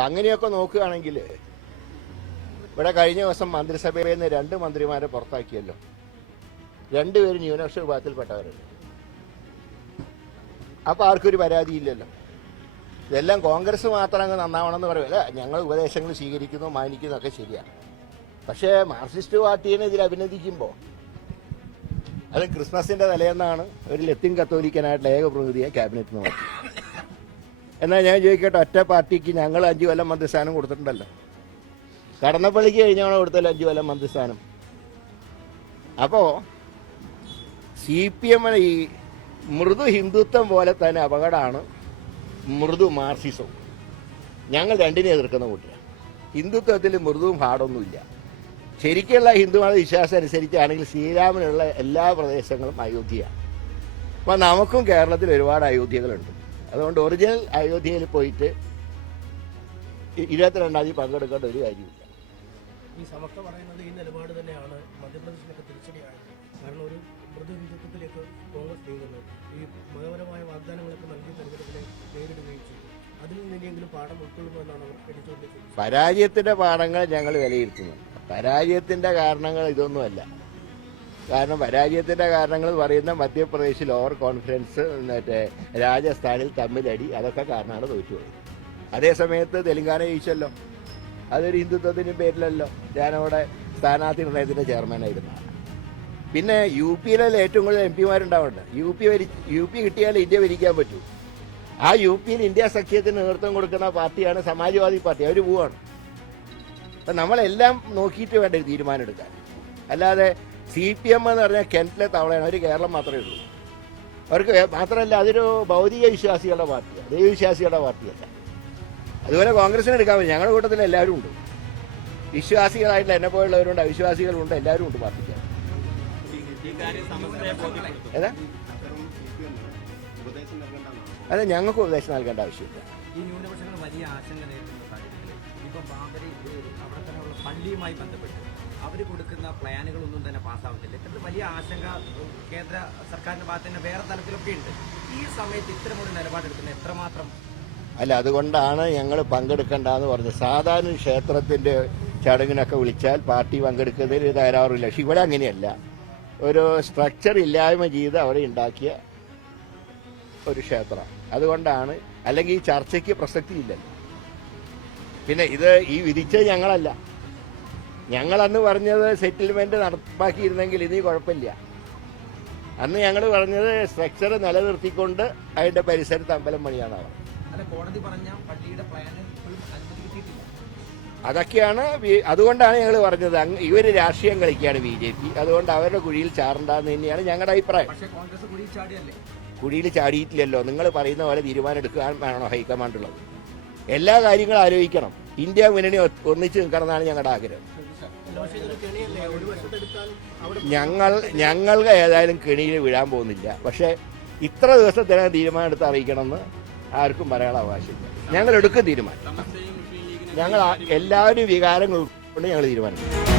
അങ്ങനെയൊക്കെ നോക്കുകയാണെങ്കിൽ ഇവിടെ കഴിഞ്ഞ ദിവസം മന്ത്രിസഭയിൽ നിന്ന് രണ്ട് മന്ത്രിമാരെ പുറത്താക്കിയല്ലോ. രണ്ടുപേരും ന്യൂനപക്ഷ വിഭാഗത്തിൽപ്പെട്ടവരുണ്ട്. അപ്പോൾ ആർക്കൊരു പരാതിയില്ലല്ലോ. ഇതെല്ലാം കോൺഗ്രസ് മാത്രം അങ്ങ് നന്നാവണമെന്ന് പറയുമല്ല ഞങ്ങൾ ഉപദേശങ്ങൾ സ്വീകരിക്കുന്നു മാനിക്കുന്നു ഒക്കെ ശരിയാണ് പക്ഷേ മാർക്സിസ്റ്റ് പാർട്ടീനെ ഇതിൽ അഭിനന്ദിക്കുമ്പോൾ അത് ക്രിസ്മസിന്റെ തലേന്നാണ് ഒരു ലത്തിൻ കത്തോലിക്കനായിട്ടുള്ള ഏക പ്രതിനിധിയെ ക്യാബിനറ്റിന് മാറ്റി. എന്നാൽ ഞാൻ ചോദിക്കട്ടെ ഒറ്റ പാർട്ടിക്ക് ഞങ്ങൾ അഞ്ചു കൊല്ലം മന്ത്രിസ്ഥാനം കൊടുത്തിട്ടുണ്ടല്ലോ. കടന്നപ്പള്ളിക്ക് കഴിഞ്ഞാണ് കൊടുത്തല്ലോ അഞ്ചു കൊല്ലം മന്ത്രിസ്ഥാനം? അപ്പോ സി പി എമ്മിന് ഈ മൃദു ഹിന്ദുത്വം പോലെ തന്നെ അപകടമാണ് മൃദു മാർസിസവും ഞങ്ങൾ രണ്ടിനെ എതിർക്കുന്ന കൂട്ടിയാണ് ഹിന്ദുത്വത്തിൽ മൃദുവും ഹാർഡൊന്നുമില്ല ശരിക്കുള്ള ഹിന്ദുമത വിശ്വാസം അനുസരിച്ചാണെങ്കിൽ ശ്രീരാമനുള്ള എല്ലാ പ്രദേശങ്ങളും അയോധ്യയാണ്. അപ്പം നമുക്കും കേരളത്തിൽ ഒരുപാട് അയോധ്യകളുണ്ട്. അതുകൊണ്ട് ഒറിജിനൽ അയോധ്യയിൽ പോയിട്ട് ഇരുപത്തിരണ്ടാം തീയതി പങ്കെടുക്കേണ്ട ഒരു കാര്യമില്ല. ഈ സമസ്ത പറയുന്നത് ഈ നിലപാട് തന്നെയാണ്. മധ്യപ്രദേശിലൊക്കെ തിരിച്ചടിയായത്. കാരണം ഒരു മൃദു ഹിന്ദുത്വത്തിലേക്ക് കോൺഗ്രസ് നീങ്ങുന്നു. ഈ മതപരമായ വാഗ്ദാനങ്ങളൊക്കെ നൽകി തെരഞ്ഞെടുപ്പിനെ നേരിടുകയും ചെയ്തു. അതിൽ നിന്നെങ്കിലും പാഠം ഉൾക്കൊള്ളുമെന്നാണ് അവർ എടുത്തുകൊണ്ടിരിക്കുന്നത്. പരാജയത്തിന്റെ പാഠങ്ങൾ ഞങ്ങൾ വിലയിരുത്തുന്നു. പരാജയത്തിന്റെ കാരണങ്ങൾ ഇതൊന്നുമല്ല. കാരണം പരാജയത്തിന്റെ കാരണങ്ങൾ പറയുന്ന മധ്യപ്രദേശിൽ ഓവർ കോൺഫിഡൻസ് മറ്റേ രാജസ്ഥാനിൽ തമ്മിലടി അതൊക്കെ കാരണമാണ് തോറ്റുപോയത് അതേസമയത്ത് തെലങ്കാന ജയിച്ചല്ലോ. അതൊരു ഹിന്ദുത്വത്തിന്റെ പേരിലല്ലോ. ഞാനവിടെ സ്ഥാനാർത്ഥി നിർണയത്തിന്റെ ചെയർമാനായിരുന്നു പിന്നെ യു പിയിലല്ല ഏറ്റവും കൂടുതൽ എം പിമാരുണ്ടാവുന്നുണ്ട് യു പി ഭരി യു പി കിട്ടിയാൽ ഇന്ത്യ ഭരിക്കാൻ പറ്റൂ. ആ യു പിയിൽ ഇന്ത്യ സഖ്യത്തിന് നേതൃത്വം കൊടുക്കുന്ന പാർട്ടിയാണ് സമാജ്വാദി പാർട്ടി. അവർ പോവാണ്. അപ്പം നമ്മളെല്ലാം നോക്കിയിട്ട് വേണ്ട ഒരു തീരുമാനം എടുക്കാൻ. അല്ലാതെ സി പി എം എന്ന് പറഞ്ഞാൽ കെന്റിലെ തവളയാണ്. അവർ കേരളം മാത്രമേ ഉള്ളൂ. അവർക്ക് മാത്രമല്ല അതൊരു ഭൗതിക വിശ്വാസികളുടെ പാർട്ടിയാണ് ദൈവവിശ്വാസികളുടെ പാർട്ടിയല്ല. അതുപോലെ കോൺഗ്രസിന് എടുക്കാൻ പറ്റും. ഞങ്ങളുടെ കൂട്ടത്തിൽ എല്ലാവരും ഉണ്ട്. വിശ്വാസികളായിട്ടുള്ള എന്നെ പോലുള്ളവരുണ്ട് അവിശ്വാസികളുണ്ട് എല്ലാവരും ഉണ്ട് പാർട്ടിക്ക്. ഏതാ? അതെ ഞങ്ങൾക്ക് ഉപദേശം നൽകേണ്ട ആവശ്യമില്ല. ഈ ന്യൂനപക്ഷങ്ങൾ വലിയ ആശങ്ക നേരിടുന്ന സാഹചര്യത്തിൽ ഇപ്പം പള്ളിയുമായി ബന്ധപ്പെട്ട് അവർ കൊടുക്കുന്ന പ്ലാനുകളൊന്നും തന്നെ പാസ്സാവുന്നില്ല ഇത്ര വലിയ ആശങ്ക കേന്ദ്ര സർക്കാരിന്റെ ഭാഗത്ത് തന്നെ വേറെ തലത്തിലൊക്കെ ഉണ്ട്. ഈ സമയത്ത് ഇത്തരമൊരു നിലപാടെടുക്കുന്നത് എത്രമാത്രം അല്ല അതുകൊണ്ടാണ് ഞങ്ങൾ പങ്കെടുക്കേണ്ടെന്ന് പറഞ്ഞത്. സാധാരണ ക്ഷേത്രത്തിന്റെ ചടങ്ങിനൊക്കെ വിളിച്ചാൽ പാർട്ടി പങ്കെടുക്കുന്നതിൽ തയ്യാറാറില്ല പക്ഷെ ഇവിടെ അങ്ങനെയല്ല. ഒരു സ്ട്രക്ചർ ഇല്ലായ്മ ചെയ്ത് അവിടെ ഉണ്ടാക്കിയ ഒരു ക്ഷേത്രം. അതുകൊണ്ടാണ് അല്ലെങ്കിൽ ഈ ചർച്ചയ്ക്ക് പ്രസക്തിയില്ലല്ലോ പിന്നെ ഇത് ഈ വിധിച്ചത് ഞങ്ങളല്ല. ഞങ്ങളന്ന് പറഞ്ഞത് സെറ്റിൽമെന്റ് നടപ്പാക്കിയിരുന്നെങ്കിൽ ഇനി കുഴപ്പമില്ല. അന്ന് ഞങ്ങൾ പറഞ്ഞത് സ്ട്രക്ചർ നിലനിർത്തിക്കൊണ്ട് അതിന്റെ പരിസരത്ത് അമ്പലം അനുമതി അതൊക്കെയാണ് അതുകൊണ്ടാണ് ഞങ്ങൾ പറഞ്ഞത് ഇവർ ഇവർ രാഷ്ട്രീയം കളിക്കുകയാണ് ബി ജെ പി. അതുകൊണ്ട് അവരുടെ കുഴിയിൽ ചാറണ്ടെന്ന് തന്നെയാണ് ഞങ്ങളുടെ അഭിപ്രായം. കുഴിയിൽ ചാടിയിട്ടില്ലല്ലോ. നിങ്ങൾ പറയുന്ന പോലെ തീരുമാനം എടുക്കാൻ വേണോ ഹൈക്കമാൻഡ് ഉള്ളത് എല്ലാ കാര്യങ്ങളും ആലോചിക്കണം. ഇന്ത്യ മുന്നണി ഒന്നിച്ചു നിൽക്കണം എന്നാണ് ഞങ്ങളുടെ ആഗ്രഹം. ഞങ്ങൾ ഞങ്ങൾക്ക് ഏതായാലും കെണിയിൽ വീഴാൻ പോകുന്നില്ല. പക്ഷേ ഇത്ര ദിവസത്തിനകം തീരുമാനം എടുത്ത് അറിയിക്കണമെന്ന് ആർക്കും പറയാനുള്ള അവകാശമില്ല. ഞങ്ങൾ എടുക്കും തീരുമാനം. ഞങ്ങൾ എല്ലാവരും വികാരങ്ങൾ ഉൾക്കൊണ്ട് ഞങ്ങൾ തീരുമാനിക്കും.